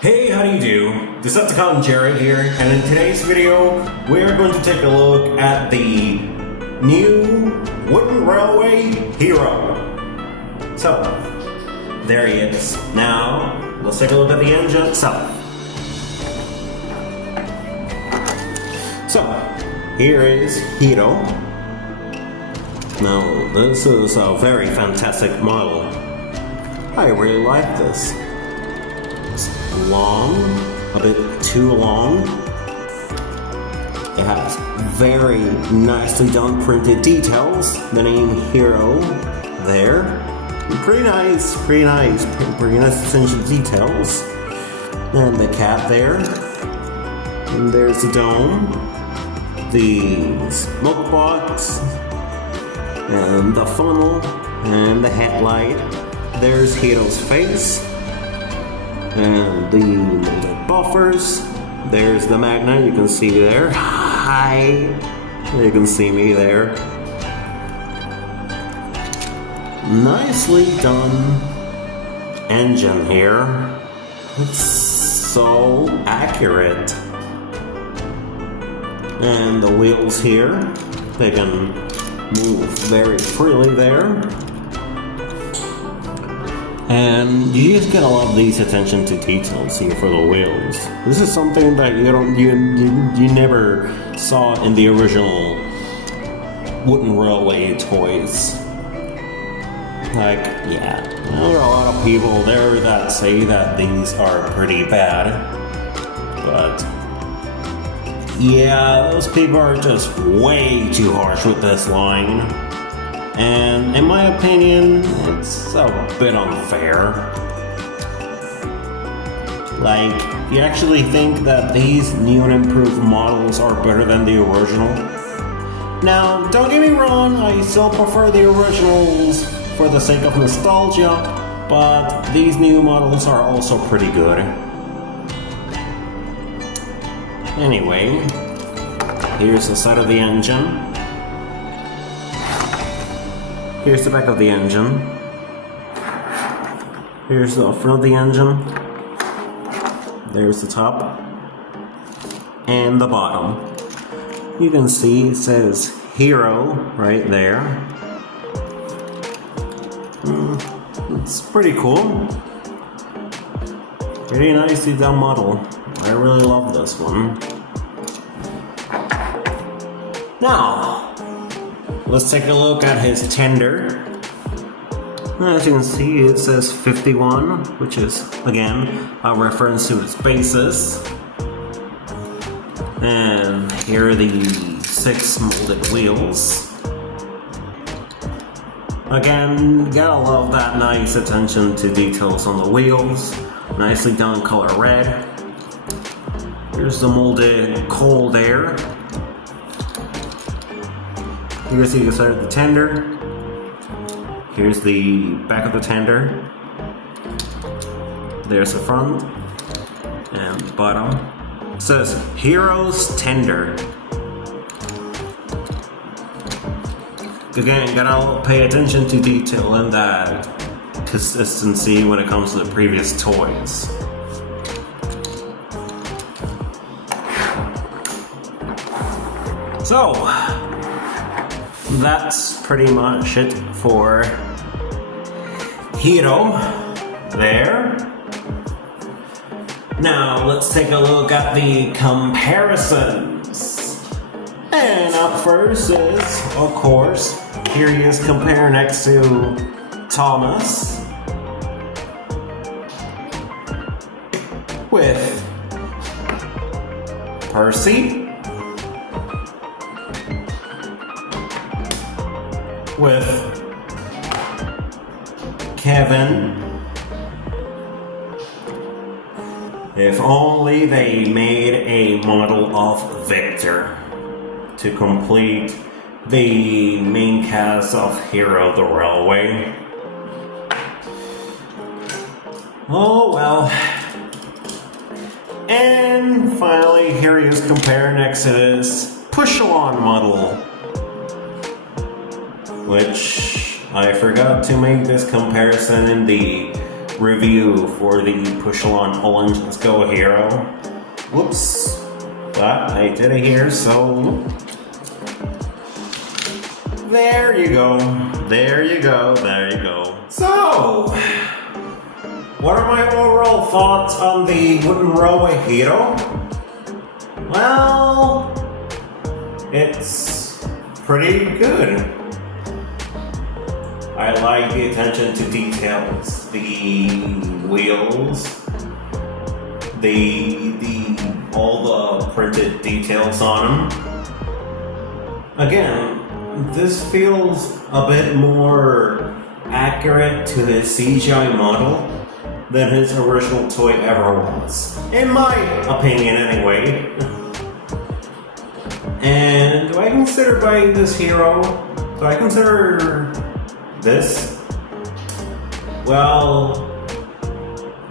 Hey, how do you do? Decepticon Jared here, and in today's video, we're going to take a look at the new wooden railway Hiro. So, there he is. Now, let's take a look at the engine itself. So, here is Hiro. Now, this is a very fantastic model. I really like this. Long, a bit too long. It has very nicely done printed details. The name Hiro there. Pretty nice attention to details. And the cap there. And there's the dome. The smoke box. And the funnel. And the headlight. There's Hiro's face. And the buffers. There's the magnet, you can see there. Hi! You can see me there. Nicely done engine here. It's so accurate. And the wheels here, they can move very freely there. And you just gotta love these attention to details here for the wheels. This is something that you never saw in the original wooden railway toys. Like, yeah, there are a lot of people there that say that these are pretty bad, but yeah, those people are just way too harsh with this line. And in my opinion, it's a bit unfair. Like, you actually think that these new and improved models are better than the original? Now, don't get me wrong, I still prefer the originals for the sake of nostalgia, but these new models are also pretty good. Anyway, here's the side of the engine. Here's the back of the engine. Here's the front of the engine. There's the top. And the bottom. You can see it says Hiro right there. It's pretty cool. Pretty nicely done model. I really love this one. Now, let's take a look at his tender. As you can see, it says 51, which is, again, a reference to its basis. And here are the 6 molded wheels. Again, gotta love that nice attention to details on the wheels. Nicely done color red. Here's the molded coal there. You can see the side of the tender. Here's the back of the tender. There's the front and the bottom. It says Hiro's tender. Again, gotta pay attention to detail and that consistency when it comes to the previous toys. So, that's pretty much it for Hiro there. Now let's take a look at the comparisons. And up first is, of course, here he is compared next to Thomas with Percy, with Kevin. If only they made a model of Victor to complete the main cast of Hiro the Railway. Oh well. And finally, here he is compared next to this push-on model, which I forgot to make this comparison in the review for the push-along Orange. Let's go, Hiro. Whoops. But I did it here, so... There you go. There you go. There you go. So... what are my overall thoughts on the wooden railway Hiro? Well... it's pretty good. I like the attention to details, the wheels, all the printed details on them. Again, this feels a bit more accurate to the CGI model than his original toy ever was. In my opinion, anyway. And do I consider buying this Hiro? Do I consider this? Well,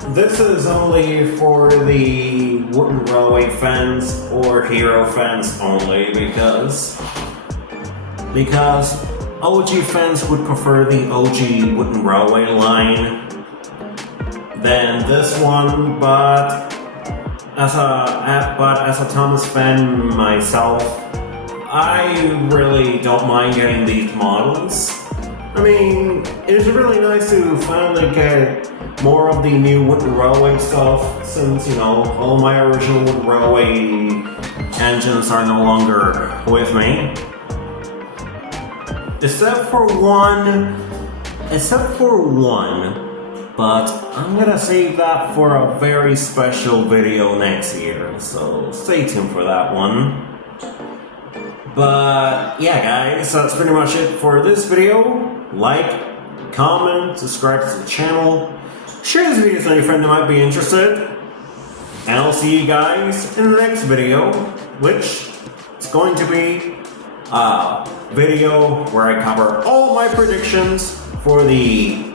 this is only for the wooden railway fans or Hiro fans only because OG fans would prefer the OG wooden railway line than this one, but as a Thomas fan myself, I really don't mind getting these models. I mean, it's really nice to finally get more of the new wooden railway stuff since, you know, all my original wooden railway engines are no longer with me. Except for one, but I'm gonna save that for a very special video next year, so stay tuned for that one. But yeah guys, that's pretty much it for this video. Like, comment, subscribe to the channel, share this video with any friend that might be interested, and I'll see you guys in the next video, which is going to be a video where I cover all my predictions for the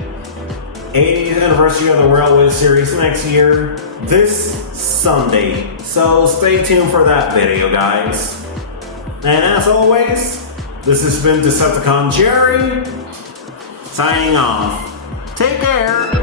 80th anniversary of the Railway series next year, this Sunday. So stay tuned for that video, guys. And as always, this has been Decepticon Jerry, signing off. Take care!